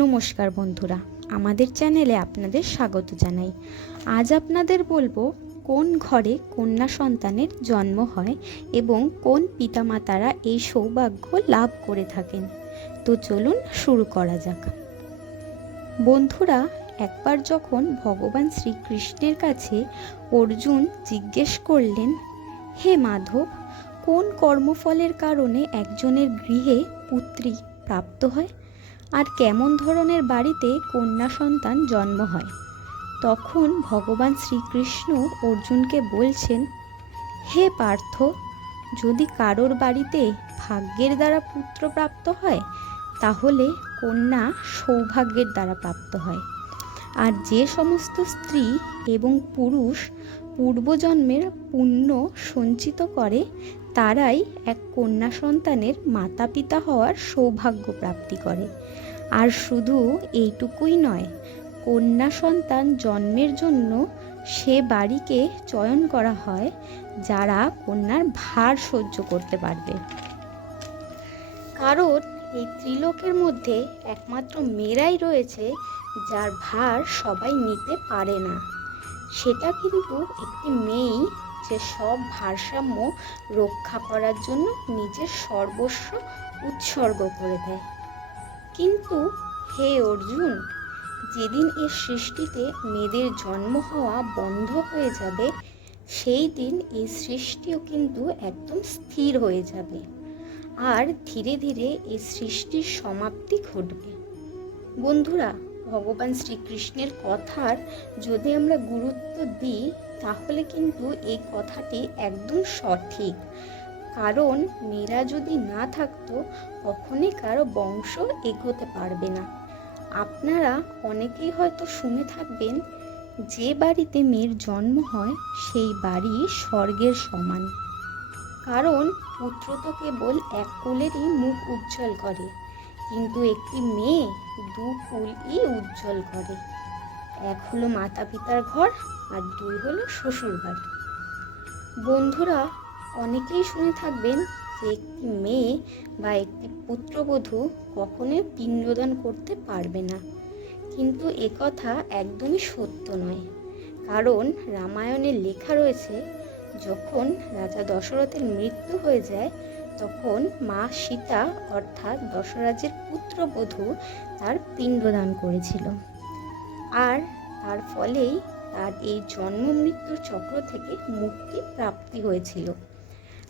নমস্কার বন্ধুরা, আমাদের চ্যানেলে আপনাদের স্বাগত জানাই। আজ আপনাদের বলব কোন ঘরে কন্যা সন্তানের জন্ম হয় এবং কোন পিতামাতারা এই সৌভাগ্য লাভ করে থাকেন। তো চলুন শুরু করা যাক। বন্ধুরা, একবার যখন ভগবান শ্রীকৃষ্ণের কাছে অর্জুন জিজ্ঞেস করলেন, হে মাধব, কোন কর্মফলের কারণে একজনের গৃহে পুত্রী প্রাপ্ত হয়? আর কেমন ধরনের বাড়িতে কন্যা সন্তান জন্ম হয়। তখন ভগবান শ্রীকৃষ্ণ অর্জুনকে বলছেন, হে পার্থ, যদি কারোর বাড়িতে ভাগ্যের দ্বারা পুত্র প্রাপ্ত হয়, তাহলে কন্যা সৌভাগ্যের দ্বারা প্রাপ্ত হয়। আর যে সমস্ত স্ত্রী এবং পুরুষ পূর্বজন্মের পুণ্য সঞ্চিত করে তারাই এক কন্যা সন্তানের মাতা পিতা হওয়ার সৌভাগ্য প্রাপ্তি করে। আর শুধু এইটুকুই নয়, কন্যা সন্তান জন্মের জন্য সে বাড়িকে চয়ন করা হয়, যারা কন্যার ভার সহ্য করতে পারবে। কারণ এই ত্রিলোকের মধ্যে একমাত্র মেয়েরাই রয়েছে, যার ভার সবাই নিতে পারে না। সেটা কিন্তু একটি মেয়েই যে সব ভারসাম্য রক্ষা করার জন্য নিজের সর্বস্ব উৎসর্গ করে দেয়। কিন্তু হে অর্জুন, যেদিন এ সৃষ্টিতে মেয়েদের জন্ম হওয়া বন্ধ হয়ে যাবে, সেই দিন এই সৃষ্টিও কিন্তু একদম স্থির হয়ে যাবে আর ধীরে ধীরে এই সৃষ্টির সমাপ্তি ঘটবে। বন্ধুরা, ভগবান শ্রীকৃষ্ণের কথার যদি আমরা গুরুত্ব দিই তাহলে কিন্তু এই কথাটি একদম সঠিক। কারণ মেয়েরা যদি না থাকতো, কখনই কারও বংশ এগোতে পারবে না। আপনারা অনেকেই হয়তো শুনে থাকবেন, যে বাড়িতে মেয়ের জন্ম হয়, সেই বাড়ি স্বর্গের সমান। কারণ পুত্র তো কেবল এক কুলেরই মুখ উজ্জ্বল করে, কিন্তু একটি মেয়ে দু কুলই উজ্জ্বল করে। এক হলো মাতা পিতার ঘর আর দুই হলো শ্বশুর বাড়ি বন্ধুরা, অনেকেই শুনে থাকবেন যে একটি মেয়ে বা একটি পুত্রবধূ কখনোই পিণ্ডদান করতে পারবে না। কিন্তু একথা একদমই সত্য নয়। কারণ রামায়ণে লেখা রয়েছে, যখন রাজা দশরথের মৃত্যু হয়ে যায়, তখন মা সীতা অর্থাৎ দশরাজের পুত্রবধূ তার পিণ্ডদান করেছিল। আর তার ফলেই তার এই জন্ম মৃত্যুর চক্র থেকে মুক্তি প্রাপ্তি হয়েছিল।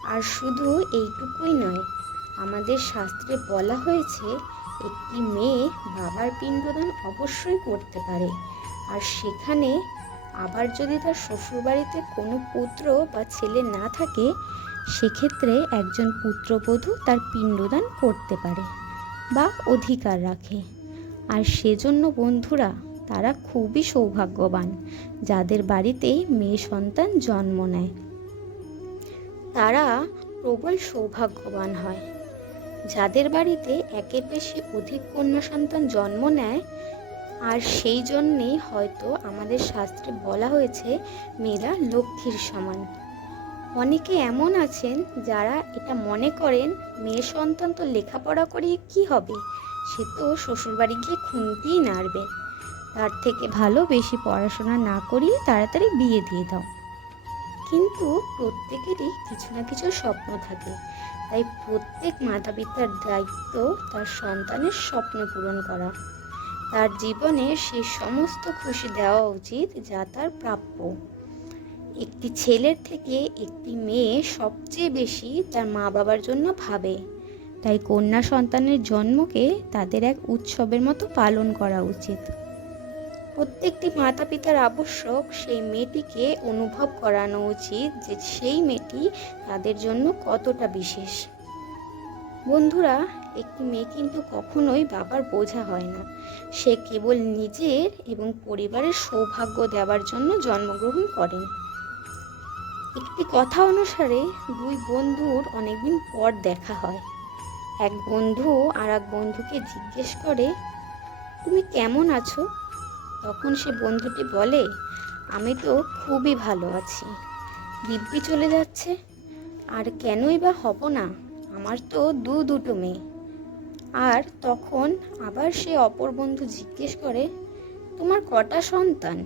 আর শুধু এইটুকুই নয়, আমাদের শাস্ত্রে বলা হয়েছে, একটি মেয়ে বাবার পিণ্ডদান অবশ্যই করতে পারে। আর সেখানে আবার যদি তার শ্বশুরবাড়িতে কোনো পুত্র বা ছেলে না থাকে, সেক্ষেত্রে একজন পুত্রবধূ তার পিণ্ডদান করতে পারে বা অধিকার রাখে। আর সেজন্য বন্ধুরা তারা খুবই সৌভাগ্যবান, যাদের বাড়িতে মেয়ে সন্তান জন্ম নেয়। তারা প্রবল সৌভাগ্যবান হয়। যাদের বাড়িতে একের বেশি অধিক কন্যা সন্তান জন্ম নেয়, আর সেই জন্যেই হয়তো আমাদের শাস্ত্রে বলা হয়েছে, মেয়েরা লক্ষ্মীর সমান। অনেকে এমন আছেন যারা এটা মনে করেন, মেয়ে সন্তান তো লেখাপড়া করিয়ে কি হবে? সে তো শ্বশুরবাড়ি গিয়ে খুনতেই নাড়বে। তার থেকে ভালো বেশি পড়াশোনা না করিয়ে তাড়াতাড়ি বিয়ে দিয়ে দাও। কিন্তু প্রত্যেকেরই কিছু না কিছু স্বপ্ন থাকে। তাই প্রত্যেক মাতা পিতার দায়িত্ব তার সন্তানের স্বপ্ন পূরণ করা। তার জীবনে সে সমস্ত খুশি দেওয়া উচিত যা তার প্রাপ্য। একটি ছেলের থেকে একটি মেয়ে সবচেয়ে বেশি তার মা বাবার জন্য ভাবে। তাই কন্যা সন্তানের জন্মকে তাদের এক উৎসবের মতো পালন করা উচিত। প্রত্যেকটি মাতা পিতার আবশ্যক সেই মেয়েটিকে অনুভব করানো উচিত যে সেই মেয়েটি তাদের জন্য কতটা বিশেষ। বন্ধুরা, একটি মেয়ে কিন্তু কখনোই বাবার বোঝা হয় না। সে কেবল নিজের এবং পরিবারের সৌভাগ্য দেওয়ার জন্য জন্মগ্রহণ করেন একটি কথা অনুসারে, দুই বন্ধুর অনেকদিন পর দেখা হয়। এক বন্ধু আর এক বন্ধুকে জিজ্ঞেস করে, তুমি কেমন আছো? তখন সে বন্ধুটি বলে, আমি তো খুবই ভালো আছি। দিব্যি চলে যাচ্ছে। আর কেনই বা হব না, আমার তো দু দুটো মেয়ে। আর তখন আবার সে অপর বন্ধু জিজ্ঞেস করে, তোমার কটা সন্তান?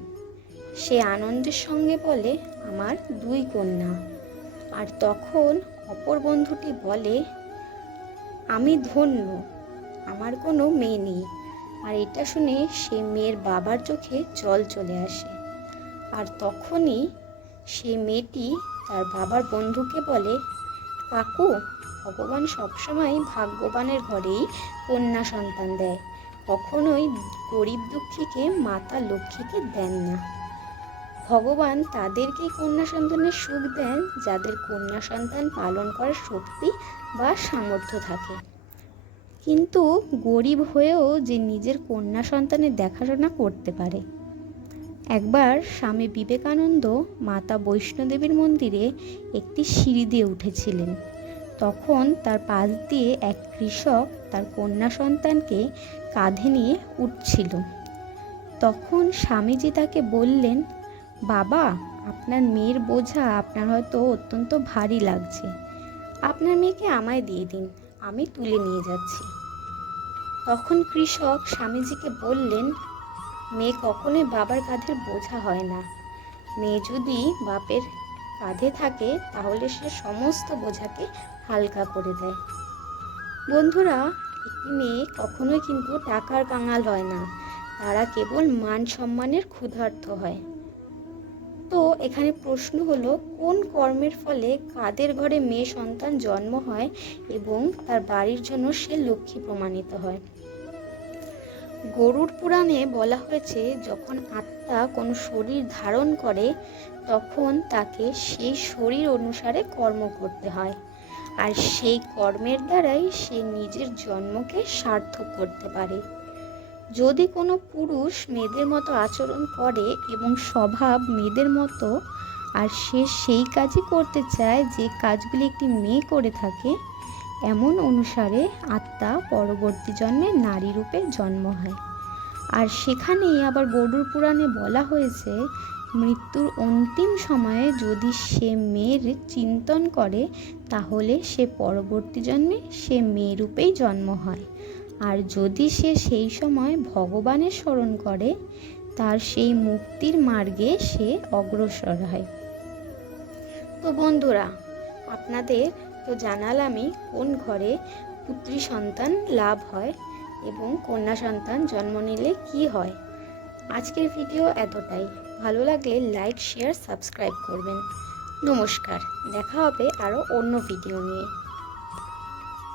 সে আনন্দের সঙ্গে বলে, আমার দুই কন্যা। আর তখন অপর বন্ধুটি বলে, আমি ধন্য, আমার কোনো মেয়ে নেই। আর এটা শুনে সে মেয়ের বাবার চোখে জল চলে আসে। আর তখনই সেই মেয়েটি তার বাবার বন্ধুকে বলে, কাকু, ভগবান সবসময় ভাগ্যবানের ঘরেই কন্যা সন্তান দেয়। কখনোই গরিব দুঃখীকে মাতা লক্ষ্মীকে দেন না। ভগবান তাদেরকেই কন্যা সন্তানের সুখ দেন, যাদের কন্যা সন্তান পালন করার শক্তি বা সামর্থ্য থাকে। কিন্তু গরিব হয়েও যে নিজের কন্যা সন্তানের দেখাশোনা করতে পারে। একবার স্বামী বিবেকানন্দ মাতা বৈষ্ণোদেবীর মন্দিরে একটি সিঁড়ি দিয়ে উঠেছিলেন। তখন তার পাশ দিয়ে এক কৃষক তার কন্যা সন্তানকে কাঁধে নিয়ে উঠছিল। তখন স্বামীজি তাকে বললেন, বাবা, আপনার মেয়ের বোঝা আপনার হয়তো অত্যন্ত ভারী লাগছে। আপনার মেয়েকে আমায় দিয়ে দিন। আমি তুলে নিয়ে যাচ্ছি। তখন কৃষক স্বামীজিকে বললেন, মেয়ে কখনোই বাবার কাঁধের বোঝা হয় না। মেয়ে যদি বাপের কাঁধে থাকে, তাহলে সে সমস্ত বোঝাকে হালকা করে দেয়। বন্ধুরা, একটি মেয়ে কখনোই কিন্তু টাকার কাঙাল হয় না। তারা কেবল মান সম্মানের ক্ষুধার্ত হয়। তো এখানে প্রশ্ন হলো, কোন কর্মের ফলে কাদের ঘরে মেয়ে সন্তান জন্ম হয় এবং তার বাড়ির জন্য সে লক্ষ্মী প্রমাণিত হয়? গরুর পুরাণে বলা হয়েছে, যখন আত্মা কোনো শরীর ধারণ করে, তখন তাকে সেই শরীর অনুসারে কর্ম করতে হয়। আর সেই কর্মের দ্বারাই সে নিজের জন্মকে সার্থক করতে পারে। যদি কোনো পুরুষ মেয়েদের মতো আচরণ করে এবং স্বভাব মেয়েদের মতো, আর সে সেই কাজই করতে চায় যে কাজগুলি একটি মেয়ে করে থাকে, এমন অনুসারে আত্মা পরবর্তী জন্মে নারী রূপে জন্ম হয়। আর সেখানেই আবার গরুর পুরাণে বলা হয়েছে, মৃত্যুর অন্তিম সময়ে যদি সে মেয়ের চিন্তন করে, তাহলে সে পরবর্তী জন্মে সে মেয়ে রূপেই জন্ম হয়। আর যদি সে সেই সময় ভগবানের স্মরণ করে, তার সেই মুক্তির মার্গে সে অগ্রসর হয়। তো বন্ধুরা, আপনাদের তো জানালামই কোন ঘরে পুত্রী সন্তান লাভ হয় এবং কন্যা সন্তান জন্ম নিলে কি হয়। আজকের ভিডিও এতটাই। ভালো লাগলে লাইক, শেয়ার, সাবস্ক্রাইব করবেন। নমস্কার। দেখা হবে আরও অন্য ভিডিও নিয়ে।